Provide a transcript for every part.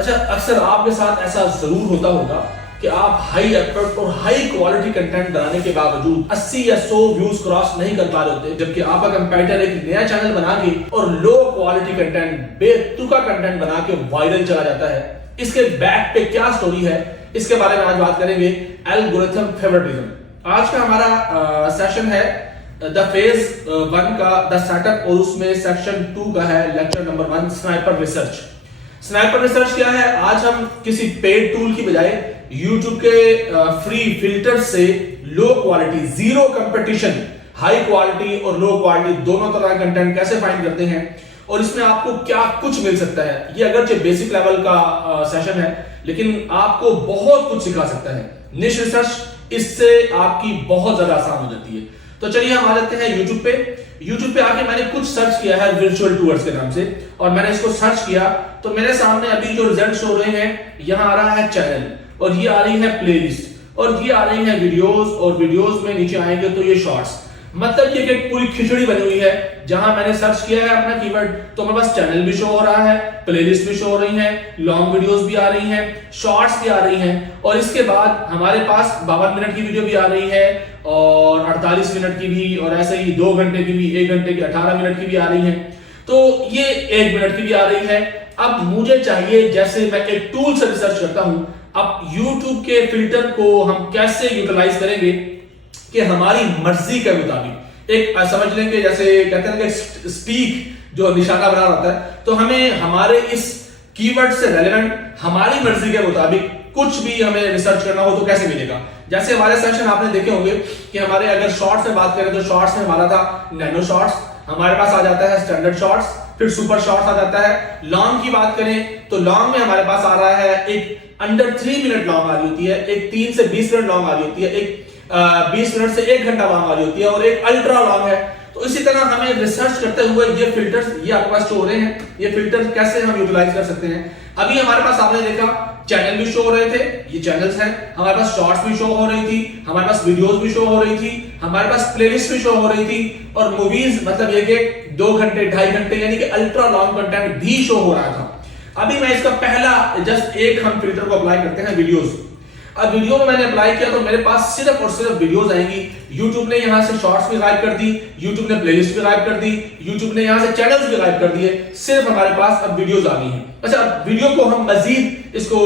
अच्छा, अक्सर आपके साथ ऐसा जरूर होता होगा कि आप हाई एफर्ट और हाई क्वालिटी कंटेंट बनाने के बावजूद 80 या 100 व्यूज क्रॉस नहीं कर पा रहे होते, जबकि आपका कंपेटिटर एक नया चैनल बना के और लो क्वालिटी कंटेंट, बेतुका कंटेंट बना के वायरल चला जाता है। इसके बैक पे क्या स्टोरी है, इसके बारे में आज बात करेंगे। एल्गोरिथम फेवरेटिज्म आज का हमारा सेशन है द फेज 1 का द सेटअप, और उसमें सेक्शन 2 का है lecture number 1 sniper research. Sniper research क्या है? आज हम किसी पेड टूल की बजाय YouTube के फ्री फिल्टर से low quality, zero competition, high quality और लो क्वालिटी दोनों तरह का कंटेंट कैसे फाइंड करते हैं और इसमें आपको क्या कुछ मिल सकता है। ये अगरचे बेसिक लेवल का सेशन है, लेकिन आपको बहुत कुछ सिखा सकता है। निश रिसर्च इससे आपकी बहुत ज्यादा आसान हो जाती है। तो चलिए हम आ जाते हैं YouTube पे। YouTube पे आके मैंने कुछ सर्च किया है वर्चुअल टूर्स के नाम से, और मैंने इसको सर्च किया तो मेरे सामने अभी जो रिजल्ट शो रहे हैं, यहाँ आ रहा है चैनल, और ये आ रही है प्लेलिस्ट, और ये आ रही है वीडियोस, और वीडियोस में नीचे आएंगे तो ये शॉर्ट्स। मतलब ये एक पूरी खिचड़ी बनी हुई है। जहां मैंने सर्च किया है अपना कीवर्ड, तो मेरे पास चैनल भी शो हो रहा है, प्लेलिस्ट भी शो हो रही है, लॉन्ग वीडियोस भी आ रही हैं, शॉर्ट्स भी आ रही हैं, और इसके बाद हमारे पास 52 मिनट की वीडियो भी आ रही है, और 48 मिनट की भी, और ऐसे ही 2 घंटे की भी, 1 घंटे की, 18 मिनट की भी आ रही है, तो ये 1 मिनट की भी आ रही है। अब मुझे चाहिए, जैसे मैं एक टूल से रिसर्च करता हूं, अब YouTube के फिल्टर को हम कैसे यूटिलाइज करेंगे कि हमारी मर्जी के मुताबिक, एक समझ लेंगे जैसे कहते हैं कि स्टीक जो निशाना बना रहता है, तो हमें हमारे इस कीवर्ड से रेलेवेंट हमारी मर्जी के मुताबिक कुछ भी हमें रिसर्च करना हो तो कैसे मिलेगा। जैसे हमारे सेशन आपने देखे होंगे कि हमारे अगर शॉर्ट्स में बात करें तो शॉर्ट्स में हमारा था नैनो शॉर्ट्स, हमारे पास आ जाता है स्टैंडर्ड शॉर्ट्स, फिर सुपर शॉर्ट्स आ जाता है। लॉन्ग की बात करें तो लॉन्ग में हमारे पास आ रहा है एक अंडर 3 मिनट लॉन्ग आ रही होती है, एक 3 से 20 मिनट लॉन्ग आ रही होती है, एक 20 मिनट से 1 घंटा लॉन्ग आ रही होती है, और एक अल्ट्रा लॉन्ग है। तो इसी तरह हमें रिसर्च करते हुए ये फिल्टर्स, ये आपके पास शो हो रहे हैं, ये फिल्टर्स कैसे हम यूटिलाइज कर सकते हैं। अभी हमारे पास आपने देखा चैनल भी शो हो रहे थे, ये चैनल्स हैं, हमारे पास शॉर्ट्स भी शो हो रही थी, हमारे पास वीडियोस भी शो हो रही थी, हमारे पास प्लेलिस्ट भी शो हो रही थी, और मूवीज मतलब ये कि 2 घंटे 2.5 घंटे यानी कि अल्ट्रा लॉन्ग कंटेंट भी शो हो रहा था। अभी मैं इसका पहला जस्ट एक हम फिल्टर को अप्लाई करते हैं वीडियोस। अब वीडियो में मैंने अप्लाई किया तो मेरे पास सिर्फ और सिर्फ वीडियोस आएंगी। YouTube ने यहां से शॉर्ट्स भी गायब कर दी, YouTube ने प्लेलिस्ट भी गायब कर दी, YouTube ने यहां से चैनल्स भी गायब कर दिए, सिर्फ हमारे पास अब वीडियोस आ गई हैं। अच्छा, अब वीडियो को हम मजीद इसको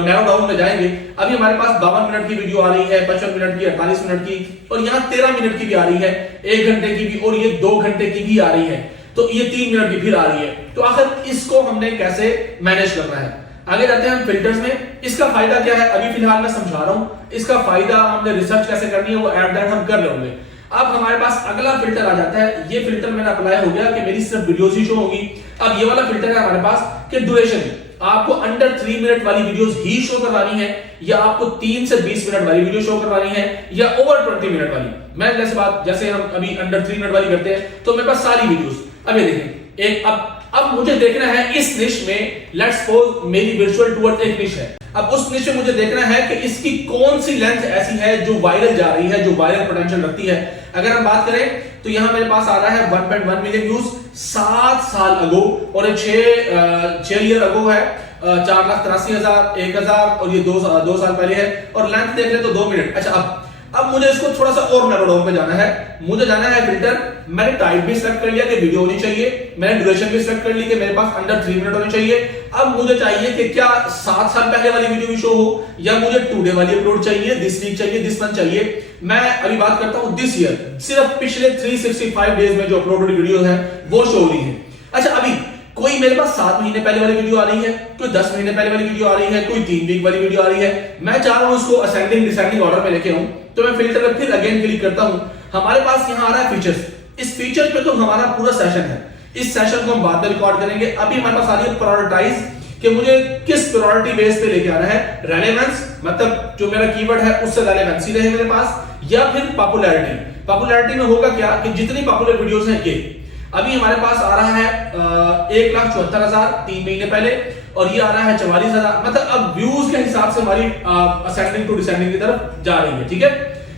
नैरो डाउन में जाएंगे। अभी हमारे पास 52 मिनट की वीडियो आ रही है, 55 मिनट की, 48 मिनट की, और यहाँ 13 मिनट की भी आ रही है, 1 घंटे की भी, और ये 2 घंटे की भी आ रही है, तो ये 3 मिनट की फिर आ रही है। तो आखिर इसको हमने कैसे मैनेज करना है? आगे जाते हैं हम फिल्टर्स में। इसका फायदा क्या है अभी फिलहाल मैं समझा रहा हूं। इसका फायदा हमने रिसर्च कैसे करनी है वो एट दैट हम कर लेंगे। अब हमारे पास अगला फिल्टर आ जाता है। ये फिल्टर मेरा अप्लाई हो गया कि मेरी सिर्फ वीडियोस ही शो होगी। अब ये वाला फिल्टर है हमारे पास कि ड्यूरेशन, आपको अंडर 3 मिनट वाली वीडियोस ही शो करवानी है, या आपको 3 से 20 मिनट वाली वीडियो शो करवानी है, या ओवर 20 मिनट वाली। मैं जैसे हम अभी अंडर 3 मिनट वाली करते हैं तो मेरे पास सारी वीडियोस। अब ये देखें, एक अब मुझे देखना है इस निश में, लेट्स सपोज मेरी वर्चुअल टूर एक निश है। अब उस निश में मुझे देखना है कि इसकी कौन सी लेंथ ऐसी है जो वायरल जा रही है, जो वायरल पोटेंशियल रखती है। अगर हम बात करें तो यहां मेरे पास आ रहा है 1.1 मिलियन व्यूज 7 साल अगो, और 6 ईयर अगो है 4,83,000, 1,000, और ये 2 साल पहले है, और लेंथ देख ले तो 2 मिनट। अच्छा, अब मुझे इसको थोड़ा सा और नैरो डाउन पे जाना है। मुझे जाना है फिल्टर, मैंने टाइप भी सिलेक्ट कर लिया कि वीडियो होनी चाहिए, मैंने ड्यूरेशन भी सिलेक्ट कर ली कि मेरे पास अंडर 3 मिनट होनी चाहिए। अब मुझे चाहिए कि क्या 7 साल पहले वाली वीडियो भी शो हो, या मुझे टुडे वाली अपलोड चाहिए, दिस वीक चाहिए, दिस मंथ चाहिए। मैं अभी बात करता हूं दिस ईयर, सिर्फ पिछले 365 डेज में जो अपलोडेड वीडियो है वो शो हो रही है। अच्छा, अभी कोई मेरे पास 7 महीने पहले वाली वीडियो आ रही है, कोई 10 महीने पहले वाली वीडियो आ रही है, कोई 3 वीक वाली वीडियो आ रही है। मैं चाह रहा हूं उसको असेंडिंग डिसेंडिंग ऑर्डर में लेके आऊं, तो मैं फिल्टर पर फिर अगेन क्लिक करता हूं। हमारे पास यहां आ रहा है फीचर्स। इस फीचर पे तो हमारा पूरा सेशन है, इस सेशन को हम बाद में रिकॉर्ड करेंगे। अभी हमारे पास आ रही है प्रायोरिटाइज, कि मुझे किस प्रायोरिटी बेस पे लेके आना है। रेलेवेंस मतलब जो मेरा कीवर्ड है उससे रेलेवेंसी रहे मेरे पास, या फिर पॉपुलैरिटी। पॉपुलैरिटी में होगा क्या कि जितनी पॉपुलर वीडियोस हैं ये अभी हमारे पास आ रहा है 1,74,000 3 महीने पहले, और ये आ रहा है 44,000। मतलब अब व्यूज के हिसाब से हमारी असेंडिंग टू डिसेंडिंग की तरफ जा रही है। ठीक है,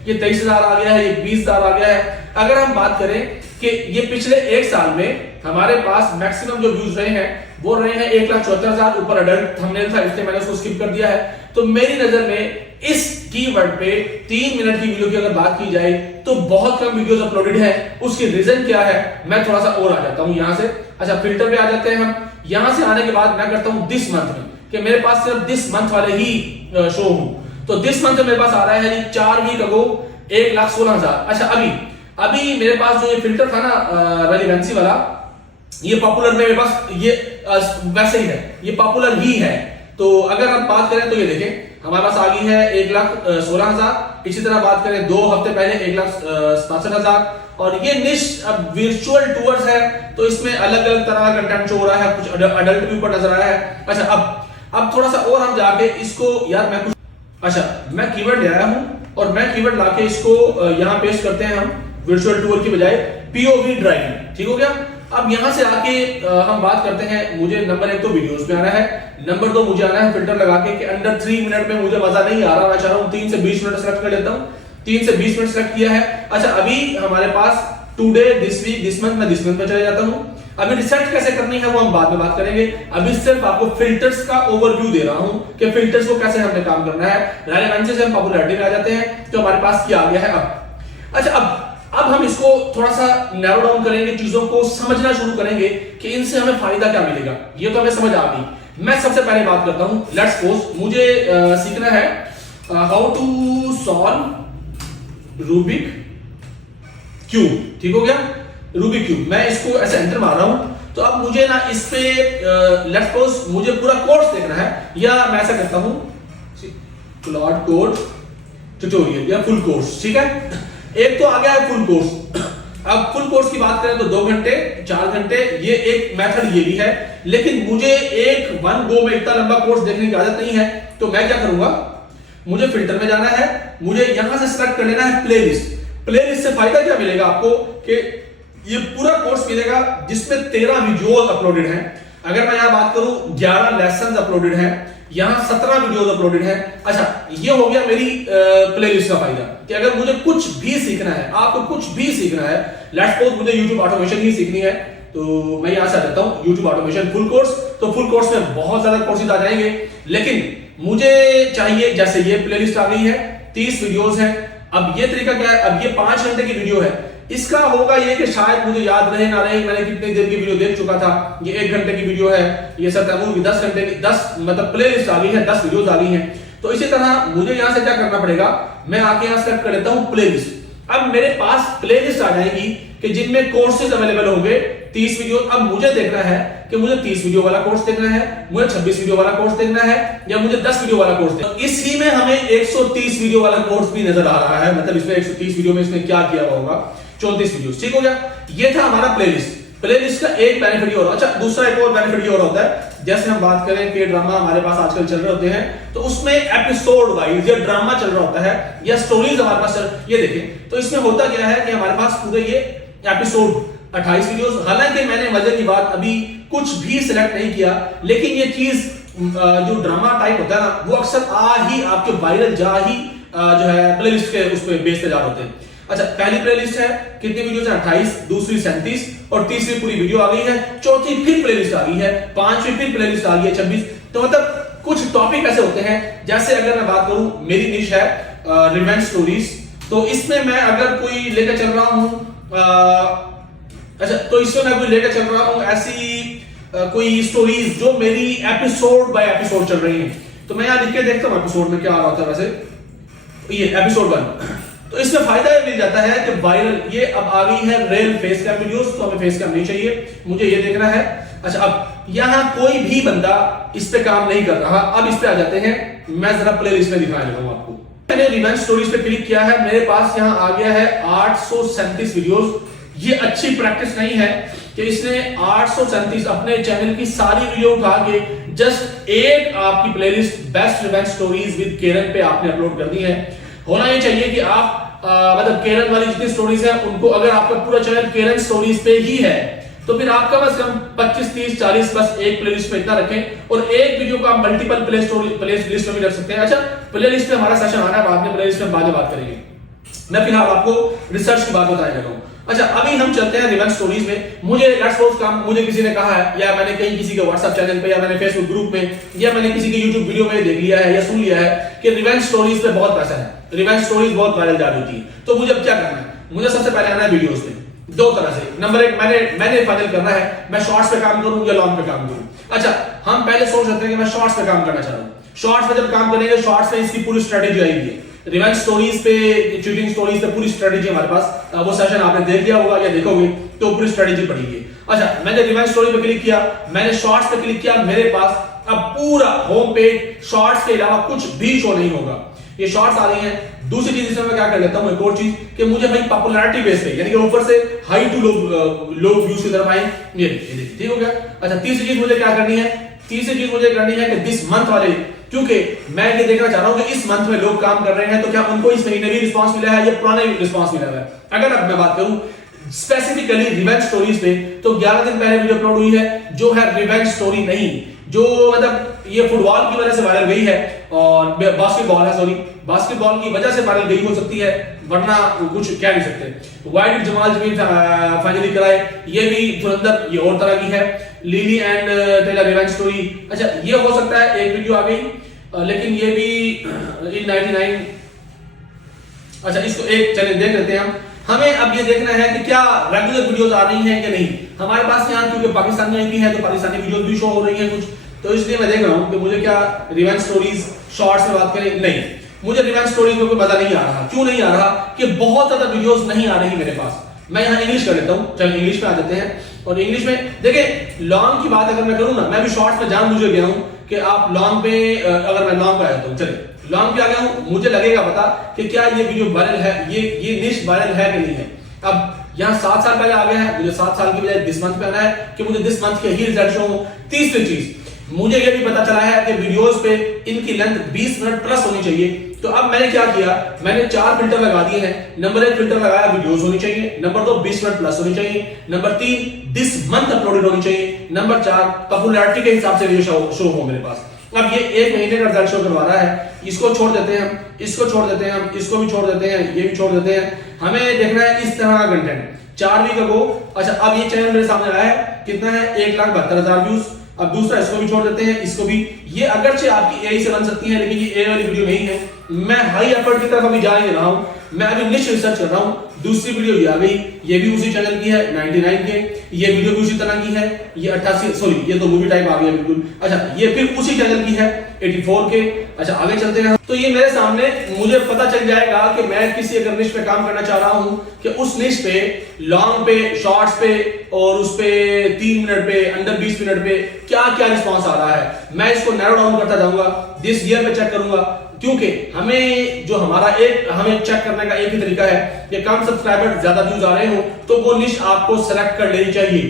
ये 23,000 आ गया है, ये 20,000 आ गया है। अगर हम बात करें कि ये पिछले 1 साल में हमारे पास मैक्सिमम जो व्यूज रहे हैं बोल रहे हैं 1,74,000, ऊपर अडल्ट थंबनेल था इसलिए मैंने उसको स्किप कर दिया है। तो मेरी नजर में इस कीवर्ड पे 3 मिनट की वीडियो की अगर बात की जाए तो बहुत कम वीडियोस अपलोडेड है। उसकी रीजन क्या है, मैं थोड़ा सा और आ जाता हूं यहां से। अच्छा, फिल्टर पे आ जाते हैं हम। यहां से आने के बाद मैं करता हूं दिस मंथ में, कि मेरे पास सिर्फ दिस मंथ वाले ही शो हूं। तो दिस मंथ मेरे पास आ रहा है 4 वीक अगो 1,16,000। अच्छा, अभी मेरे पास जो ये फिल्टर था ना रेलेवेंसी वाला, ये पॉपुलर में मेरे पास ये वैसे ही है, ये पॉपुलर ही है। तो अगर हम बात करें तो ये देखें हमारे पास आ गई है 1,16,000। इसी तरह बात करें 2 हफ्ते पहले 1,67,000। और ये निश वर्चुअल टूर्स है, तो इसमें अलग अलग तरह का कंटेंट शो हो रहा है, कुछ अडल्ट भी ऊपर नजर आ रहा है। अच्छा, अब थोड़ा सा और हम जाके इसको यार मैं कुछ, अच्छा मैं कीवर्ड ले आया हूं और मैं कीवर्ड लाके इसको यहां पेस्ट करते हैं हम वर्चुअल टूर की बजाय पीओवी ड्राइविंग। ठीक हो गया। अब यहां से आके हम बात करते हैं, मुझे नंबर 1 तो वीडियोस में आना है, नंबर 2 मुझे आना है फिल्टर लगा के कि अंडर 3 मिनट में मुझे मजा नहीं आ रहा, मैं चाह रहा हूं 3 से 20 मिनट सेलेक्ट कर लेता हूं। 3 से 20 मिनट सेलेक्ट किया है। अच्छा, अभी हमारे पास today, this week, this month, मैं दिस मंथ में चले जाता हूं। अभी रिसर्च कैसे करनी है वो हम बाद में बात करेंगे। अभी सिर्फ आपको फिल्टर्स का ओवरव्यू दे रहा हूं कि फिल्टर्स को कैसे हमने काम करना है। रेलेवेंसी से हम पॉपुलैरिटी में आ जाते हैं, तो हमारे पास क्या आ गया है अब। अच्छा, अब हम इसको थोड़ा सा नैरो डाउन करेंगे, चीजों को समझना शुरू करेंगे कि इनसे हमें फायदा क्या मिलेगा। ये तो हमें समझ आ गई। मैं सबसे पहले बात करता हूं, लेट्स सपोज मुझे सीखना है how to solve Rubik cube. ठीक हो गया, रूबिक क्यूब। मैं इसको ऐसे एंटर मार रहा हूं, तो अब मुझे ना इस पे लेट्स सपोज मुझे पूरा कोर्स देखना है, या मैं ऐसा करता हूं क्लाउड कोड ट्यूटोरियल या फुल कोर्स। ठीक है, एक तो आ गया है फुल कोर्स। अब फुल कोर्स की बात करें तो 2 घंटे 4 घंटे, ये एक मेथड ये भी है। लेकिन मुझे एक वन गो में इतना लंबा कोर्स देखने की आदत नहीं है, तो मैं क्या करूंगा, मुझे फिल्टर में जाना है, मुझे यहां से सिलेक्ट कर लेना है प्लेलिस्ट। प्लेलिस्ट से फायदा क्या मिलेगा आपको कि ये पूरा कोर्स मिलेगा जिसमें 13 वीडियोस अपलोडेड हैं। अगर मैं यहां बात करूं 11 लेसन अपलोडेड हैं, यहां 17 वीडियोस अपलोडेड हैं। अच्छा, ये हो गया मेरी प्लेलिस्ट का फायदा कि अगर मुझे कुछ भी सीखना है, आपको कुछ भी सीखना है, लेट्स सपोज मुझे YouTube ऑटोमेशन ही सीखनी है, तो मैं यहां से देता हूं YouTube ऑटोमेशन फुल कोर्स। तो फुल कोर्स में बहुत ज्यादा कोर्सेज आ जाएंगे, लेकिन मुझे चाहिए, जैसे ये प्लेलिस्ट आ गई है, 30 वीडियोस हैं। अब ये तरीका क्या है, अब ये 5 घंटे की वीडियो है, इसका होगा ये कि शायद मुझे याद रहे ना रहे मैंने कितनी देर की वीडियो देख चुका था। ये 1 घंटे की वीडियो है, ये सर तैमूर की 10 घंटे की 10 मतलब प्लेलिस्ट आ गई है, 10 वीडियोस आ गई हैं। तो इसी तरह मुझे यहां से क्या करना पड़ेगा, मैं आके यहां सेलेक्ट कर लेता हूं प्लेलिस्ट। अब मेरे पास प्लेलिस्ट आ जाएगी कि जिनमें कोर्सेज अवेलेबल होंगे 30 वीडियो। अब मुझे देखना है कि मुझे 30 वीडियो वाला कोर्स देखना है, मुझे 26 वीडियो वाला कोर्स देखना है, या मुझे 10 वीडियो वाला कोर्स देखना है। इसी में हमें 130 वीडियो वाला कोर्स भी नजर आ रहा है, मतलब इसमें 130 वीडियो में इसने क्या किया हुआ होगा, 34 वीडियोस। ठीक हो गया, ये था हमारा प्लेलिस्ट। प्लेलिस्ट का एक बेनिफिट और, अच्छा दूसरा एक और बेनिफिट और होता है, जैसे हम बात करें कि ड्रामा हमारे पास आजकल चल रहे होते हैं, तो उसमें एपिसोड वाइज या ड्रामा चल रहा होता है या स्टोरीज हमारे पास ये देखें, तो इसमें होता क्या है कि हमारे पास पूरे ये एपिसोड 28 वीडियोस। हालांकि मैंने मजे की बात अभी कुछ भी सिलेक्ट नहीं किया, लेकिन ये चीज जो ड्रामा टाइप होता है ना, वो अक्सर आ ही आपके वायरल जा ही जो है प्लेलिस्ट के उस पे बेस पे जा होते हैं। अच्छा, पहली प्लेलिस्ट है, कितनी वीडियोस है 28, दूसरी 37 और तीसरी पूरी वीडियो आ गई है, चौथी फिर प्लेलिस्ट आ गई है, पांचवी फिर प्लेलिस्ट आ गई है 26। तो मतलब कुछ टॉपिक ऐसे होते हैं, जैसे अगर मैं बात करूं मेरी निश है रिवेंज स्टोरीज, तो इसमें मैं अगर कोई लेकर चल रहा हूं अच्छा, तो इसमें मैं कोई लेकर चल रहा हूं ऐसी कोई स्टोरीज जो मेरी एपिसोड बाय एपिसोड चल रही हैं, तो मैं यहां लिख के देखता हूं एपिसोड में क्या आ रहा होता है। वैसे ये एपिसोड 1, तो इसमें फायदा ये मिल जाता है कि वायरल, ये अब आ गई है रियल फेस कैम वीडियोस, तो हमें फेस कैम नहीं चाहिए, मुझे ये देखना है। अच्छा, अब यहां कोई भी बंदा इस पे काम नहीं कर रहा। अब इस पे आ जाते हैं, मैं जरा प्लेलिस्ट में दिखाने लगा हूं आपको। मैंने रिवेंज स्टोरीज पे क्लिक किया है, मेरे पास यहां आ गया है 837 वीडियोस। ये अच्छी प्रैक्टिस नहीं है कि इसने 837 अपने चैनल की सारी वीडियो उठा के जस्ट एक आपकी playlist best revenge stories with Karen पे आपने अपलोड कर दी है। होना ये चाहिए कि आप मतलब केरन वाली जितनी स्टोरीज हैं उनको, अगर आपका पूरा चैनल केरन स्टोरीज पे ही है, तो फिर आप कम से कम 25, 30, 40 बस एक प्लेलिस्ट पे इतना रखें, और एक वीडियो को आप मल्टीपल प्लेलिस्ट में भी रख सकते हैं। अच्छा, प्लेलिस्ट पे हमारा सेशन आना है बाद में, प्लेलिस्ट में बाद में बात करेंगे। मैं फिलहाल आपको रिसर्च की बात बताने लगा हूं। अच्छा, अभी हम चलते हैं रिवेंज स्टोरीज में। मुझे लेट्स सपोज काम मुझे किसी ने कहा है, या मैंने कहीं किसी के व्हाट्सएप चैनल पे, या मैंने फेसबुक ग्रुप में, या मैंने किसी के यूट्यूब वीडियो में देख लिया है या सुन लिया है कि रिवेंज स्टोरीज पे बहुत पैसा है, रिवेंज स्टोरीज बहुत वायरल जा रही होती है। तो मुझे अब क्या करना है? मुझे सबसे पहले आना है वीडियोस में, दो तरह से। नंबर एक, मैंने फाइनल करना है मैं शॉर्ट्स पे काम करूं या लॉन्ग पे काम करूं। अच्छा, हम पहले सोच सकते हैं कि मैं शॉर्ट्स पे काम करना चाह रहा हूं। शॉर्ट्स पे जब काम करेंगे, शॉर्ट्स में इसकी पूरी स्ट्रेटेजी आएगी। रिवेंज स्टोरीज पे, चीटिंग स्टोरीज पे पूरी स्ट्रेटेजी हमारे पास, वो सेशन आपने देख लिया होगा या देखोगे तो पूरी स्ट्रेटेजी पढ़ेंगे। अच्छा, मैंने रिवेंज स्टोरी पे क्लिक किया, मैंने शॉर्ट्स पे क्लिक किया, मेरे पास अब पूरा होम पेज शॉर्ट्स के अलावा कुछ भी शो नहीं होगा। ये शॉर्ट्स आ रही हैं। दूसरी चीज इसमें मैं क्या कर लेता हूं, एक और चीज कि मुझे भाई पॉपुलैरिटी बेस पे, यानी कि ऊपर से हाई टू लो व्यूज की तरफ आए, ये देखिए, ठीक हो गया। अच्छा, तीसरी चीज मुझे क्या करनी है? तीसरी चीज मुझे करनी है कि दिस मंथ वाले, क्योंकि मैं ये देखना चाह रहा हूं कि इस मंथ में लोग काम कर रहे हैं तो क्या उनको इस महीने भी रिस्पांस मिला है या पुराने रिस्पांस मिला है। अगर अब मैं बात करूं स्पेसिफिकली रिवेंज स्टोरीज पे, तो 11 दिन पहले वीडियो अपलोड हुई है जो है रिवेंज स्टोरी नहीं, जो मतलब ये फुटबॉल की वजह से वायरल गई है, और बास्केटबॉल है, सॉरी, बास्केटबॉल की वजह से वायरल गई हो सकती है, वरना कुछ कह नहीं सकते। वाइड जमाल भी फाइनली कराए, ये भी धुरंधर, ये और तरह की है। Lily and Taylor revenge story, अच्छा ये हो सकता है एक वीडियो आ गई, लेकिन ये भी इन 99। अच्छा, इसको एक चले देख लेते हैं हम। हमें अब ये देखना है कि क्या रेगुलर वीडियोस आ रही हैं कि नहीं। हमारे पास यहाँ क्योंकि पाकिस्तानी आईपी है तो पाकिस्तानी वीडियोस भी शो हो रही हैं कुछ, तो इसलिए मैं देख रहा हूँ कि मुझे क्या रिवेंज स्टोरीज शॉर्ट्स में बात करें, नहीं, मुझे रिवेंज स्टोरीज में कोई मजा नहीं आ रहा। क्यों नहीं आ रहा? कि बहुत ज्यादा वीडियोस नहीं आ रही मेरे पास। मैं यहाँ इंग्लिश कर लेता हूँ, चलो इंग्लिश में आ जाते हैं। और इंग्लिश में देखिए, लॉन्ग की बात अगर मैं करूँ ना, मैं भी शॉर्ट्स में जानबूझ गया हूँ कि आप लॉन्ग पे, अगर मैं लॉन्ग पे आ जाता हूँ, चलिए लॉन्ग पे आ गया हूँ, मुझे लगेगा पता कि क्या ये वीडियो वायरल है, ये निश वायरल है कि नहीं है। अब यहाँ 7 साल पहले आ गया है, मुझे 7 साल की बजाय दिस मंथ पे आना है कि मुझे दिस मंथ के ही रिजल्ट शो हो। तीसरी चीज, मुझे ये भी पता चला है कि वीडियोस पे इनकी लेंथ 20 मिनट प्लस होनी चाहिए। तो अब मैंने क्या किया, मैंने 4 फिल्टर लगा दिए हैं। नंबर 1 फिल्टर लगाया, वीडियोस होनी चाहिए। नंबर 2, 20 मिनट प्लस होनी चाहिए। नंबर 3, दिस मंथ अपलोडेड होनी चाहिए। नंबर 4, पॉपुलैरिटी के हिसाब से वीडियो शो हो मेरे पास। अब ये 1 महीने का रिजल्ट शो करवा रहा है, इसको छोड़ देते हैं हम, इसको छोड़ देते हैं हम, इसको भी छोड़ देते हैं, ये भी छोड़ देते हैं। हमें देखना है इस तरह का कंटेंट 4 वीक अगो। अच्छा, अब ये चैनल मेरे सामने आया है, कितना है, 1,72,000 व्यूज। अब दूसरा इसको भी छोड़ देते हैं, इसको भी। ये अगरचे आपकी एआई से बन सकती है, लेकिन ये एआई वाली वीडियो नहीं है। मैं हाई एफर्ट की तरफ अभी जा नहीं रहा हूं, मैं अभी निश रिसर्च कर रहा हूं। दूसरी वीडियो ये आ गई, ये भी उसी चैनल की है 99 के, ये वीडियो भी उसी तरह की है, ये 88, सॉरी ये तो मूवी टाइप आ गया बिल्कुल। अच्छा, ये फिर उसी चैनल की है 84 के। अच्छा, आगे चलते हैं। तो ये मेरे सामने, मुझे पता चल जाएगा कि मैं किसी अगर निश पे काम करना चाह रहा हूं कि उस निश पे, लॉन्ग पे, शॉर्ट्स पे और उस पे 3 मिनट पे, अंडर 20 मिनट पे क्या क्या रिस्पॉन्स आ रहा है। मैं इसको नैरो डाउन करता जाऊंगा, दिस ईयर पे चेक करूंगा, क्योंकि हमें जो हमें चेक करने का एक ही तरीका है कि कम सब्सक्राइबर ज्यादा व्यूज आ रहे हो तो वो निश आपको सेलेक्ट कर लेनी चाहिए।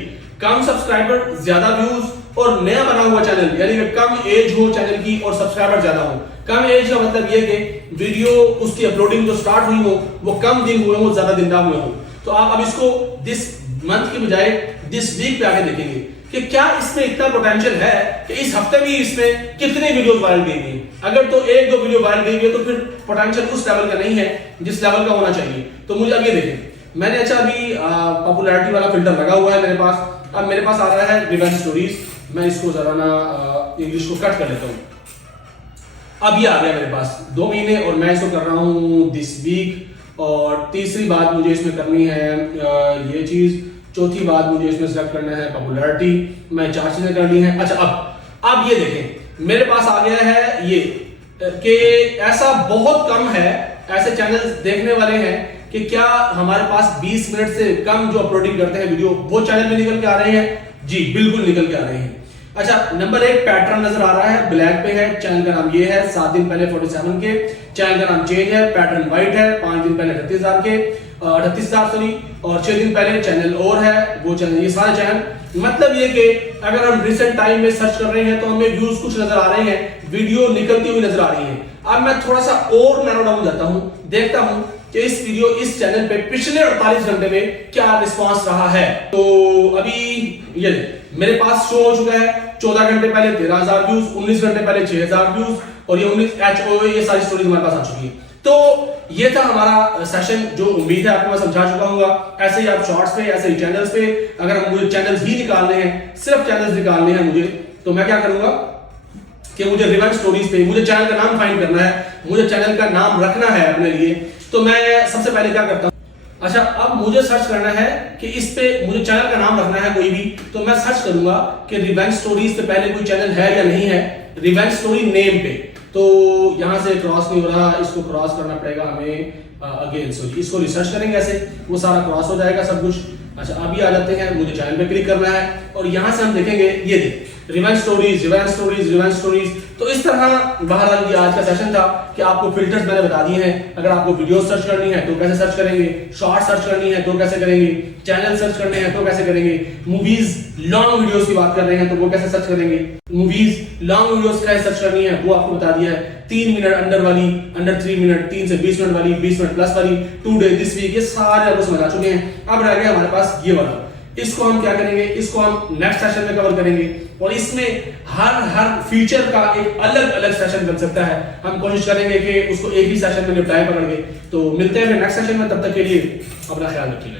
कम सब्सक्राइबर ज्यादा व्यूज और नया बना हुआ चैनल, यानी कि कम एज हो चैनल की और सब्सक्राइबर ज्यादा हो। कम एज का मतलब ये कि वीडियो उसकी अपलोडिंग जो स्टार्ट हुई हो वो कम दिन हुए हो, ज्यादा दिन ना हुए हो। तो आप अब इसको दिस मंथ की बजाय दिस वीक पे आके देखेंगे कि क्या इसमें इतना पोटेंशियल है कि इस हफ्ते भी इसमें कितने वीडियोस वायरल गई हैं। अगर तो 1-2 वीडियो वायरल गई है तो फिर पोटेंशियल उस लेवल का नहीं है जिस लेवल का होना चाहिए। तो मुझे अब ये देखें, मैंने अच्छा अभी पॉपुलैरिटी वाला फिल्टर लगा हुआ है मेरे पास। अब मेरे पास आ रहा है रिवेंज स्टोरीज, मैं इसको जरा ना इंग्लिश को कट कर लेता हूं। अब ये आ गया मेरे पास 2 महीने और मैं इसको कर रहा हूं दिस वीक। और तीसरी बात मुझे इसमें करनी है ये चीज। चौथी बात मुझे इसमें सेलेक्ट करना है पॉपुलैरिटी। मैं 4 चीजें कर ली हैं। अच्छा, अब ये देखें मेरे पास आ गया है ये कि ऐसा बहुत कम है, ऐसे चैनल्स देखने वाले हैं कि क्या हमारे पास 20 मिनट से कम जो अपलोडिंग करते हैं वीडियो, वो चैनल में निकल के आ रहे हैं। जी बिल्कुल निकल के आ रहे हैं। अच्छा, नंबर 1 पैटर्न नजर आ रहा है, ब्लैक पे है, चैनल का नाम ये है। 7 दिन पहले 47 के, चैनल का नाम चेंज है, पैटर्न व्हाइट है। 5 दिन पहले 38,000 के, 38,000 सॉरी, और 6 दिन पहले चैनल और है, वो चैनल, ये सारे चैनल। मतलब ये कि अगर हम रिसेंट टाइम में सर्च कर रहे हैं तो हमें व्यूज कुछ नजर आ रहे हैं, वीडियो निकलती हुई नजर आ रही है। अब मैं थोड़ा सा और नैरो डाउन जाता हूं, देखता हूं कि इस चैनल पे पिछले 48 घंटे में क्या रिस्पांस रहा है। तो अभी ये मेरे पास शो हो चुका है 14 घंटे पहले 13,000 व्यूज, 19 घंटे पहले 6,000 व्यूज, और ये 19 HOA, ये सारी स्टोरीज हमारे पास आ चुकी है। तो ये था हमारा सेशन, जो उम्मीद है आपको मैं समझा चुका हूँ। ऐसे ही आप शॉर्ट्स पे, ऐसे ही चैनल्स पे, अगर मुझे चैनल्स ही निकालने हैं, सिर्फ चैनल्स निकालने हैं मुझे, तो मैं क्या करूंगा कि मुझे रिवेंज स्टोरीज पे मुझे चैनल का नाम फाइंड करना है, मुझे चैनल का नाम रखना है अपने लिए। तो मैं सबसे पहले क्या करता हूँ, अच्छा अब मुझे सर्च करना है कि इस पे मुझे चैनल का नाम रखना है कोई भी, तो मैं सर्च करूंगा कि रिवेंज स्टोरीज पे पहले कोई चैनल है या नहीं है, रिवेंज स्टोरी नेम पे। तो यहां से क्रॉस नहीं हो रहा, इसको क्रॉस करना पड़ेगा हमें अगेन। सॉरी, इसको रिसर्च करेंगे ऐसे, वो सारा क्रॉस हो जाएगा सब कुछ। अच्छा अभी आ जाते हैं, मुझे चैनल पे क्लिक करना है और यहां से हम देखेंगे, ये देख revenge stories, revenge stories, revenge stories. तो इस तरह बहरहाल ये आज का सेशन था कि आपको फिल्टर्स मैंने बता दिए हैं। अगर आपको वीडियो सर्च करनी है तो कैसे सर्च करेंगे, शॉर्ट सर्च करनी है तो कैसे करेंगे, चैनल सर्च करने हैं तो कैसे करेंगे, मूवीज लॉन्ग वीडियोस की बात कर रहे हैं तो वो कैसे सर्च करेंगे, मूवीज लॉन्ग वीडियोस कैसे सर्च करनी है वो आपको बता दिया है। 3 मिनट अंडर वाली, अंडर 3 मिनट, 3 से 20 मिनट वाली, 20 मिनट प्लस वाली, टुडे, दिस वीक, ये सारे आपको समझा चुके हैं। अब रह गया हमारे पास ये वाला, इसको हम क्या करेंगे, इसको हम नेक्स्ट सेशन में कवर करेंगे और इसमें हर फीचर का एक अलग अलग सेशन बन सकता है। हम कोशिश करेंगे कि उसको एक ही सेशन में निपटाए पकड़ के। तो मिलते हैं नेक्स्ट सेशन में, तब तक के लिए अपना ख्याल रखिएगा।